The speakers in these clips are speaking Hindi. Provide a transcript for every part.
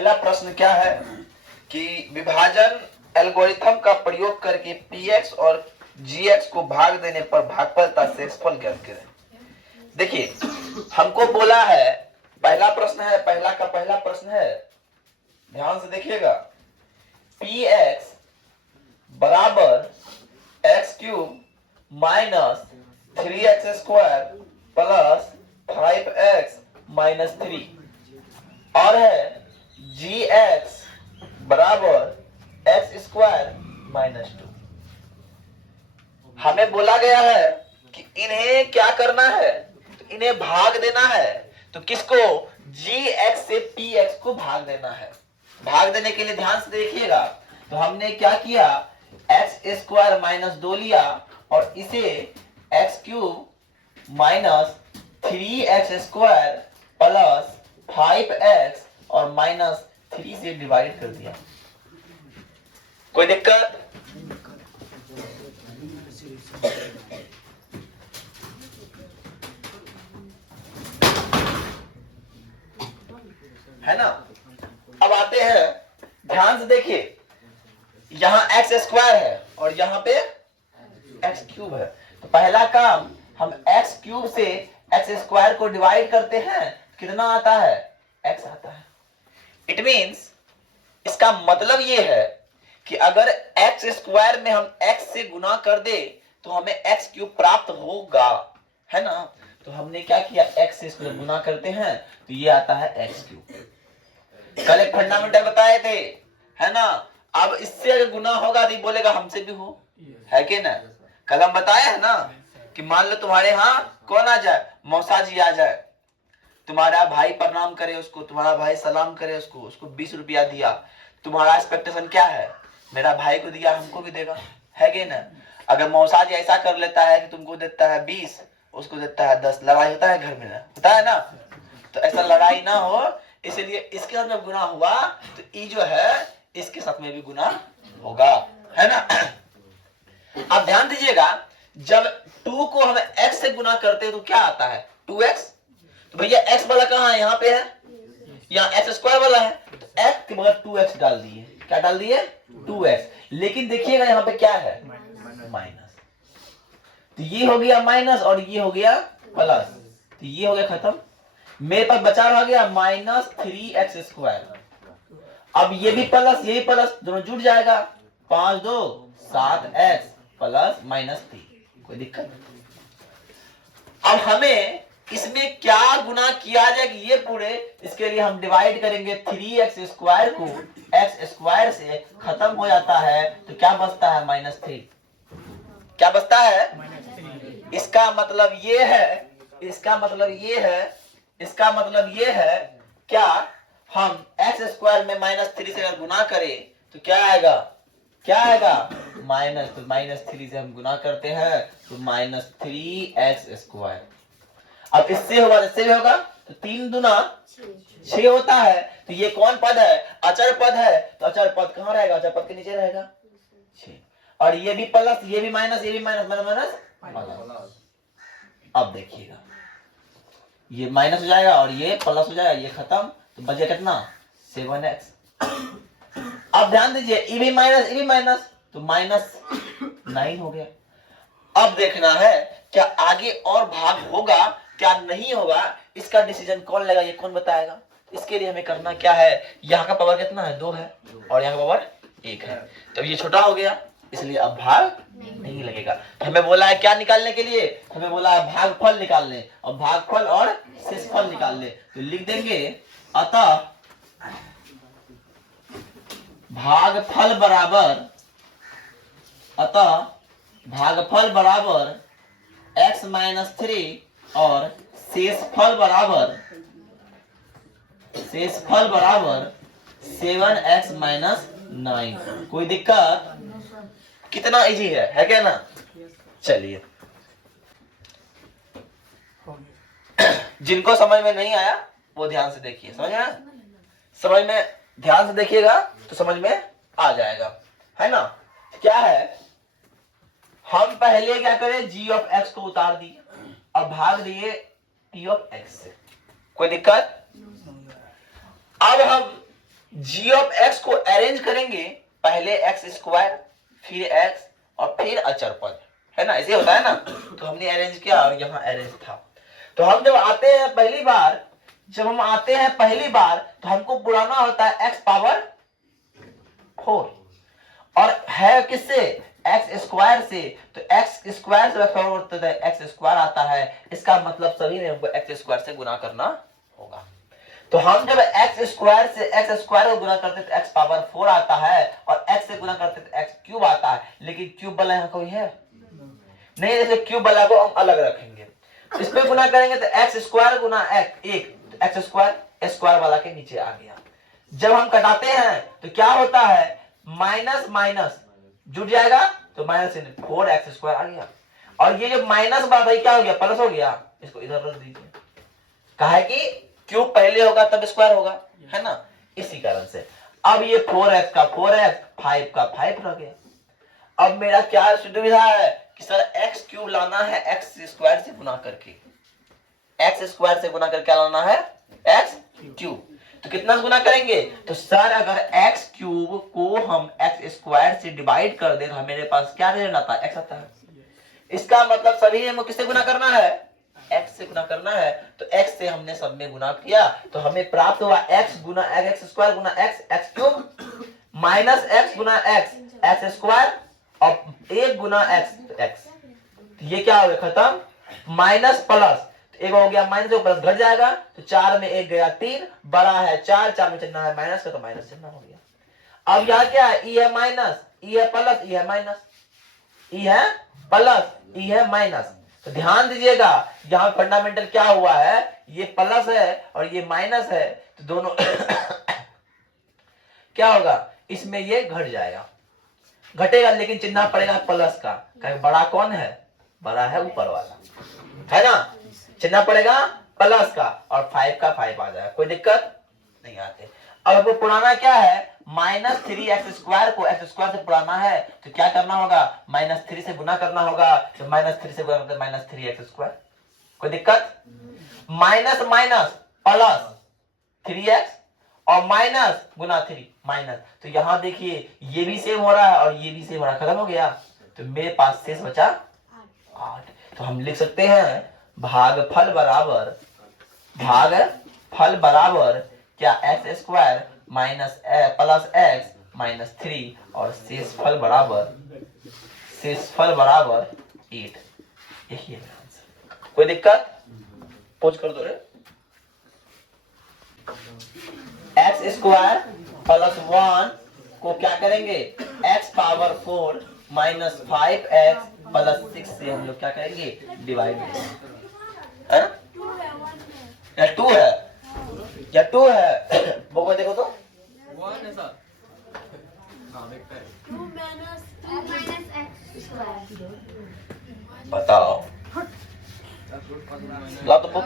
पहला प्रश्न क्या है कि विभाजन एल्गोरिथम का प्रयोग करके px और gx को भाग देने पर भागफल तथा शेषफल ज्ञात करें। देखिए हमको बोला है, पहला प्रश्न है, पहला प्रश्न है, ध्यान से देखिएगा, px बराबर x cube minus 3x square plus 5x minus 3 और है gx बराबर एक्स स्क्वायर माइनस 2। हमें बोला गया है कि इन्हें क्या करना है, तो इन्हें भाग देना है। तो किसको? gx से px को भाग देना है। भाग देने के लिए ध्यान से देखिएगा, तो हमने क्या किया, एक्स स्क्वायर माइनस 2 लिया और इसे x cube minus 3x square plus 5x और माइनस 3 से डिवाइड कर दिया। कोई दिक्कत? है ना? अब आते हैं, ध्यान से देखिए, यहां एक्स स्क्वायर है और यहां पे एक्स क्यूब है। तो पहला काम, हम एक्स क्यूब से एक्स स्क्वायर को डिवाइड करते हैं, कितना आता है? एक्स आता है। इट मीन्स, इसका मतलब ये है कि अगर एक्स स्क्वायर में हम एक्स से गुना कर दे तो हमें एक्स क्यूब प्राप्त होगा, है ना? तो हमने क्या किया, एक्स से इसको गुना करते हैं तो ये आता है एक्स क्यूब। कल एक फंडामेंटल बताए थे, है ना? अब इससे अगर गुना होगा तो बोलेगा हमसे भी हो, है कि ना? कल हम बताया है ना कि मान लो तुम्हारे यहाँ कौन आ जाए, मौसा जी आ जाए, तुम्हारा भाई प्रणाम करे उसको, तुम्हारा भाई सलाम करे उसको, उसको 20 रुपया दिया, तुम्हारा एक्सपेक्टेशन क्या है, मेरा भाई को दिया हमको भी देगा, है कि ना? अगर मौसा जी ऐसा कर लेता है कि तुमको देता है 20, उसको देता है 10, लड़ाई होता है घर में ना, होता है ना? तो ऐसा लड़ाई ना हो, इसलिए इसके साथ में गुना हुआ तो ये जो है इसके साथ में भी गुना होगा, है ना? आप ध्यान दीजिएगा, जब 2 को हम x से गुना करते हैं तो क्या आता है, 2x। तो भैया x वाला कहाँ है, यहाँ पे है, यहाँ एक्स स्क्वायर वाला है, तो x के बगैर 2x डाल दिए। क्या डाल दिए? 2x। लेकिन देखिएगा यहाँ पे क्या है, माइनस। तो ये हो गया माइनस और ये हो गया प्लस, तो ये हो गया खत्म। मेरे पास बचा रह गया माइनस 3x स्क्वायर। अब ये भी प्लस, ये भी प्लस, दोनों जुड़ जाएगा, 5 2 7x प्लस माइनस 3। कोई दिक्कत? अब हमें इसमें क्या गुना किया जाए कि ये पूरे, इसके लिए हम डिवाइड करेंगे 3x स्क्वायर को x स्क्वायर से, खत्म हो जाता है तो क्या बचता है, माइनस 3। क्या बचता है? इसका मतलब ये है, इसका मतलब ये है, इसका मतलब ये है, क्या हम एक्स स्क्वायर में माइनस 3 से अगर गुना करें तो क्या आएगा, क्या आएगा, माइनस। तो माइनस 3 से हम गुना करते हैं तो माइनस 3x स्क्वायर। अब इससे होगा, इससे भी होगा, तो 3 दूना 6 होता है। तो ये कौन पद है, अचर पद है, तो अचर पद कहाँ रहेगा, अचर पद के नीचे रहेगा 6। और ये भी प्लस, ये भी माइनस, ये भी माइनस, माइनस प्लस। अब देखिएगा, ये माइनस हो जाएगा और ये प्लस हो जाएगा, ये खत्म, तो बचे कितना, 7x। अब ध्यान दीजिए, ये भी माइनस, तो माइनस 9 हो गया। अब देखना है क्या आगे और भाग होगा क्या नहीं होगा, इसका डिसीजन कौन लेगा, ये कौन बताएगा? इसके लिए हमें करना क्या है, यहाँ का पावर कितना है, 2 है और यहाँ का पावर 1 है, तो ये छोटा हो गया, इसलिए अब भाग नहीं लगेगा। हमें बोला है क्या निकालने के लिए, हमें बोला है भागफल निकालने, और भागफल और शेषफल निकालने। तो लिख देंगे अतः भागफल बराबर x माइनस 3 और शेषफल बराबर 7x माइनस 9। कोई दिक्कत? कितना इजी है क्या ना? चलिए, जिनको समझ में नहीं आया वो ध्यान से देखिए, समझ में, समझ में ध्यान से देखिएगा तो समझ में आ जाएगा, है ना? क्या है, हम पहले क्या करें, g ऑफ x को उतार दिए और भाग दिए t ऑफ x से। कोई दिक्कत? अब हम जी ऑफ एक्स को अरेंज करेंगे, पहले एक्स स्क्वायर, फिर एक्स और फिर अचर पद, है ना, ऐसे होता है ना। तो हमने अरेंज किया और यहाँ अरेंज था। तो हम जब आते हैं पहली बार, तो हमको बुलाना होता है एक्स पावर 4, और है किससे, एक्स स्क्वायर से। तो एक्स स्क्वायर से एक्स स्क्वायर आता है, इसका मतलब सभी में हमको एक्स स्क्वायर से गुना करना होगा। तो हम जब एक्स स्क्वायर से एक्स स्क्वायर को गुना करते तो एक्स पावर 4 आता है, और एक्स से गुना करते तो एक्स क्यूब आता है। लेकिन क्यूब वाला यहाँ कोई है नहीं, जैसे क्यूब वाला को हम अलग रखेंगे। इस पे गुना करेंगे तो एक्स स्क्वायर गुना एक्स स्क्वायर स्क्वायर वाला के नीचे आ गया। जब हम कटाते हैं तो क्या होता है, माइनस माइनस जुड़ जाएगा, तो माइनस 4 एक्स स्क्वायर आ गया। और ये जो माइनस बात है क्या हो गया, प्लस हो गया। इसको इधर रख दीजिए, कहा है कि क्यूब पहले होगा तब स्क्वायर होगा, है ना, इसी कारण से। अब ये 4x का 4x, 5 का 5 रह गया। अब मेरा क्या सुविधा है कि सर एक्स क्यूब लाना है एक्स स्क्वायर से गुना करके, एक्स स्क्वायर से गुना करके लाना है एक्स क्यूब। तो कितना गुना करेंगे, तो सर अगर एक्स क्यूब को हम एक्स स्क्वायर से डिवाइड कर दे तो हमारे पास क्या रिजल्ट आता है, एक्स आता है। इसका मतलब सभी में किससे गुना करना है, एक्स से गुना करना है। तो एक्स से हमने सब में गुना किया, तो हमें प्राप्त हुआ एक्स गुना एक्स स्क्वायर गुना एक्स क्यूब माइनस एक्स गुना एक्स स्क्वायर और एक गुना एक्स। तो ये क्या हो गया, खत्म। माइनस प्लस, एक हो गया माइनस, प्लस घट जाएगा, तो 4 में 1 गया 3, बड़ा है 4, 4 में चिन्ह है माइनस का, तो माइनस चिन्ह हो गया। अब यहाँ क्या है, ई है माइनस, ई है प्लस, ई है माइनस, ई है प्लस, ई है माइनस। तो ध्यान दीजिएगा यहाँ फंडामेंटल क्या हुआ है, ये प्लस है और ये माइनस है, तो दोनों क्या होगा, इसमें ये घट जाएगा, घटेगा, लेकिन चिन्ह पड़ेगा प्लस का, बड़ा कौन है, बड़ा है ऊपर वाला, है ना, चिन्ह पड़ेगा प्लस का, और 5 का 5 आ जाएगा, कोई दिक्कत नहीं आते। अब हमको पुराना क्या है, माइनस 3 एक्स स्क्वायर को एक्स स्क्वायर से पुराना है, तो क्या करना होगा, माइनस 3 से गुना करना होगा, तो माइनस 3 से गुना करते माइनस 3 एक्स स्क्वायर, कोई दिक्कत, माइनस माइनस प्लस 3x और माइनस गुना 3 माइनस। तो यहां देखिए ये भी सेम हो रहा है और ये भी सेम हो रहा है, खत्म हो गया। तो मेरे पास शेष बचा 8। तो हम लिख सकते हैं भागफल बराबर क्या, x square minus plus x minus 3, और शेषफल बराबर 8। यही है आंसर, कोई दिक्कत, पूछ कर दो रे। एक्स स्क्वायर प्लस 1 को क्या करेंगे, x power 4 minus 5x plus 6 से हम लोग क्या करेंगे, डिवाइड है, या 2 है, या 2 है, वो देखो तो 1 है सर, 2 minus x square. बताओ, ला तो बुक।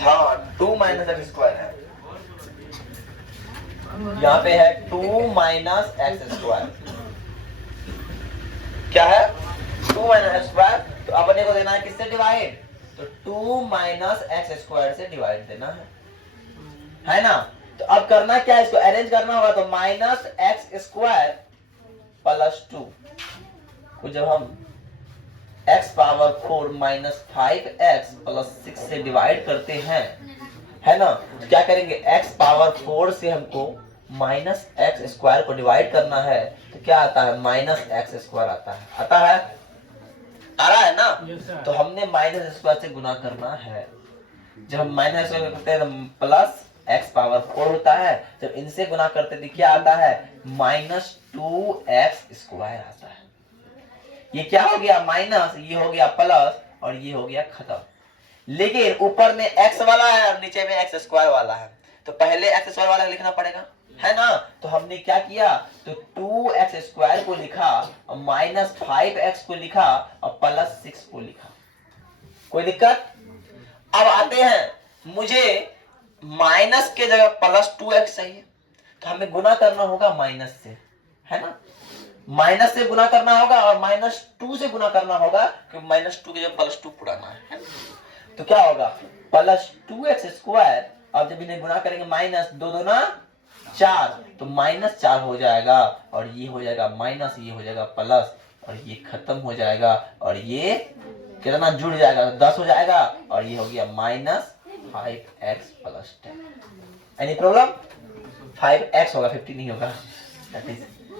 हाँ 2 माइनस एक्स स्क्वायर है, यहाँ पे है 2 माइनस एक्स स्क्वायर, क्या है 2 माइनस एक्स स्क्वायर। तो अपने को देना है किससे डिवाइड, तो 2 माइनस एक्स स्क्वायर से डिवाइड देना है ना। तो अब करना क्या है, इसको अरेंज करना होगा, तो माइनस एक्स स्क्वायर प्लस 2 को जब हम x power 4 minus 5x plus 6 से डिवाइड करते हैं, है ना, तो क्या करेंगे, x पावर 4 से हमको माइनस एक्स स्क्वायर को डिवाइड करना है, तो क्या आता है, माइनस एक्स स्क्वायर आता है, आ रहा है ना। तो हमने माइनस स्क्वायर से गुना करना है, जब हम माइनस स्क्वायर करते हैं तो प्लस एक्स पावर 4 होता है, जब इनसे गुना करते तो क्या आता है, माइनस 2x स्क्वायर आता है। ये क्या हो गया, माइनस, ये हो गया प्लस, और ये हो गया खत्म। लेकिन ऊपर में x वाला है और नीचे में एक्स स्क्वायर वाला है, तो पहले एक्स स्क्वायर वाला लिखना पड़ेगा, है ना। तो हमने क्या किया, तो 2x स्क्वायर को लिखा और माइनस 5x को लिखा और प्लस 6 को लिखा, कोई दिक्कत। अब आते हैं, मुझे माइनस के जगह प्लस 2x चाहिए, तो हमें गुना करना होगा माइनस से, है ना, माइनस से गुना करना होगा और माइनस 2 से गुना करना होगा, क्योंकि माइनस 2 के जगह प्लस 2 पुराना है। तो क्या होगा, प्लस 2x²। अब जब इन्हें गुना करेंगे माइनस 2 दूना 4, तो -4 हो जाएगा, और ये हो जाएगा माइनस, ये हो जाएगा प्लस, और ये खत्म हो जाएगा, और ये कितना जुड़ जाएगा, 10 हो जाएगा, और ये हो गया -5x + 10। Any problem? 5x होगा, 50 नहीं होगा,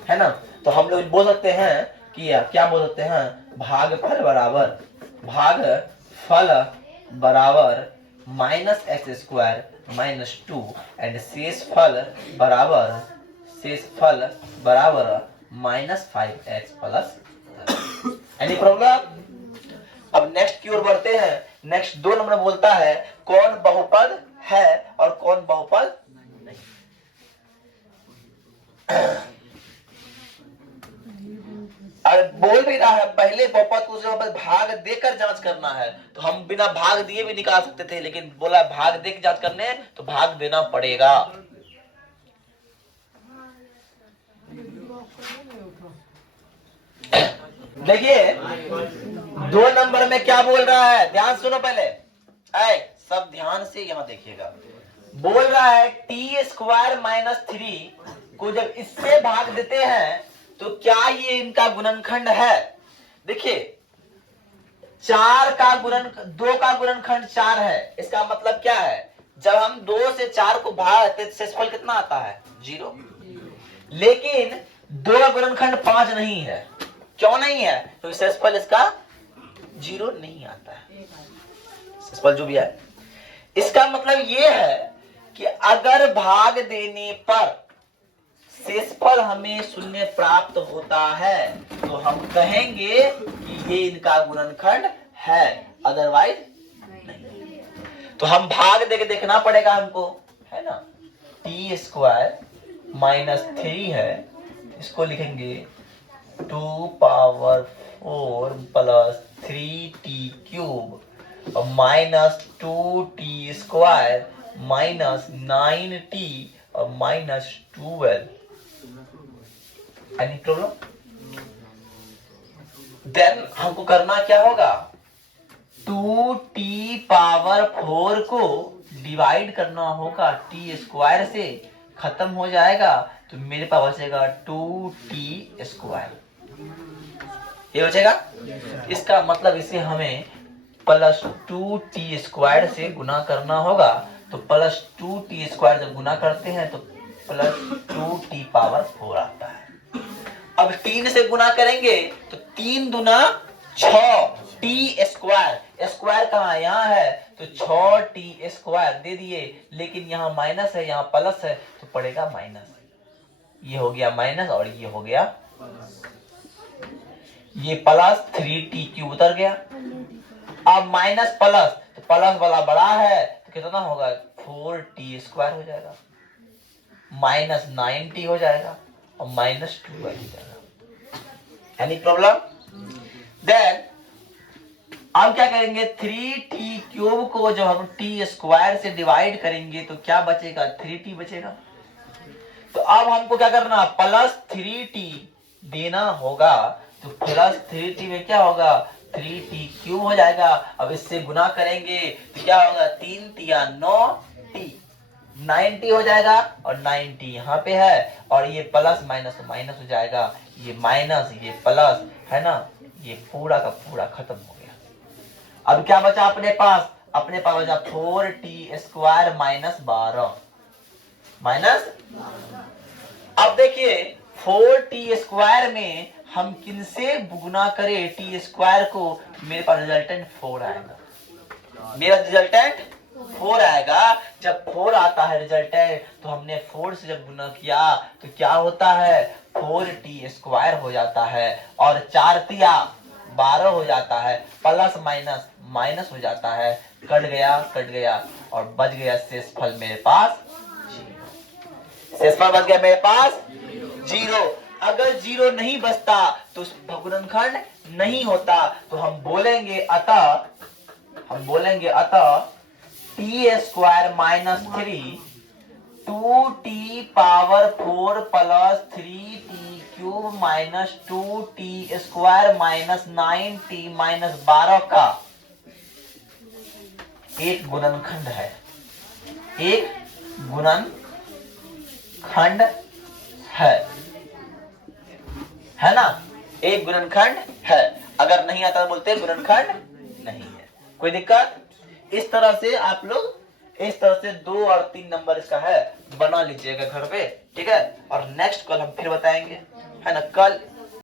है ना। तो हम लोग बोल सकते हैं कि क्या बोल सकते हैं, भागफल बराबर -x² - 2 एंड शेषफल बराबर -5x +। Any problem? अब नेक्स्ट की ओर बढ़ते हैं। नेक्स्ट 2 नंबर बोलता है कौन बहुपद है और कौन बहुपद नहीं। अगर बोल भी रहा है पहले बहुपद को उसके बाद भाग देकर जांच करना है, तो हम बिना भाग दिए भी निकाल सकते थे, लेकिन बोला भाग दे के जांच करने तो भाग देना पड़ेगा। देखिए 2 नंबर में क्या बोल रहा है, ध्यान सुनो पहले, सब ध्यान से यहां देखिएगा। बोल रहा है t² - 3 को जब इससे भाग देते हैं तो क्या ये इनका गुणनखंड है। देखिए 2 का गुणनखंड 4 है, इसका मतलब क्या है, जब हम 2 से 4 को भागते हैं शेषफल कितना आता है, 0। लेकिन 2 का गुणनखंड 5 नहीं है, क्यों नहीं है, तो शेषफल इसका 0 नहीं आता है, शेषफल जो भी है। इसका मतलब ये है कि अगर भाग देने पर शेषफल हमें 0 प्राप्त होता है तो हम कहेंगे कि ये इनका गुणनखंड है, अदरवाइज नहीं। तो हम भाग देके देखना पड़ेगा हमको, है ना। t² - 3 है, इसको लिखेंगे 2⁴ + 3t³ और -2t² - 9t और -12। Any problem? देन हमको करना क्या होगा, 2t⁴ को डिवाइड करना होगा t² से, खत्म हो जाएगा तो मेरे पास बचेगा 2t²। ये बचेगा। इसका मतलब इसे हमें +2t² से गुना करना होगा, तो +2t² जब गुना करते हैं तो +2t⁴ आता है। अब 3 से गुना करेंगे तो 3 दूना 6 t², स्क्वायर कहाँ यहाँ है, तो 6t² दे दिए, लेकिन यहाँ माइनस है, यहाँ प्लस है, तो पड़ेगा माइनस। ये हो गया माइनस और ये हो गया, ये +3t³ उतर गया। अब माइनस प्लस, तो प्लस वाला बड़ा है तो कितना होगा, 4t² हो जाएगा, -9t हो जाएगा और -12 हो जाएगा। Any problem? देन अब क्या करेंगे, 3t³ को जब हम t² से डिवाइड करेंगे तो क्या बचेगा, 3t बचेगा। तो अब हमको क्या करना, +3t देना होगा, तो +3t में क्या होगा, 3t³ हो जाएगा। अब इससे गुना करेंगे तो क्या होगा, 3 तिया 9t, 9t हो जाएगा, और 9t यहाँ पे है, और ये प्लस माइनस माइनस हो जाएगा, ये माइनस ये प्लस, है ना, ये पूरा का पूरा खत्म हो गया। अब क्या बचा अपने पास, बचा 4t² - 12 माइनस। अब देखिए 4t² में हम किनसे गुना करें t² को, मेरे पास रिजल्टेंट 4 आएगा, मेरा रिजल्टेंट 4 आएगा। जब 4 आता है रिजल्टेंट, तो हमने 4 से जब गुना किया तो क्या होता है, 4t² हो जाता है, और 4 तिया 12 हो जाता है, प्लस माइनस माइनस हो जाता है, कट गया और बच गया शेषफल मेरे पास 0। शेषफल बच गया मेरे पास 0। अगर 0 नहीं बचता तो गुणनखंड नहीं होता, तो हम बोलेंगे अतः t² - 3 2t⁴ + 3t³ - 2t² - 9t - 12 का एक गुणनखंड है, एक गुणनखंड है ना, एक गुणनखंड है। अगर नहीं आता तो बोलते गुणनखंड नहीं है। कोई दिक्कत? इस तरह से आप लोग इस तरह से 2 और 3 नंबर इसका है, बना लीजिएगा घर पे, ठीक है। और नेक्स्ट कल हम फिर बताएंगे, है ना। कल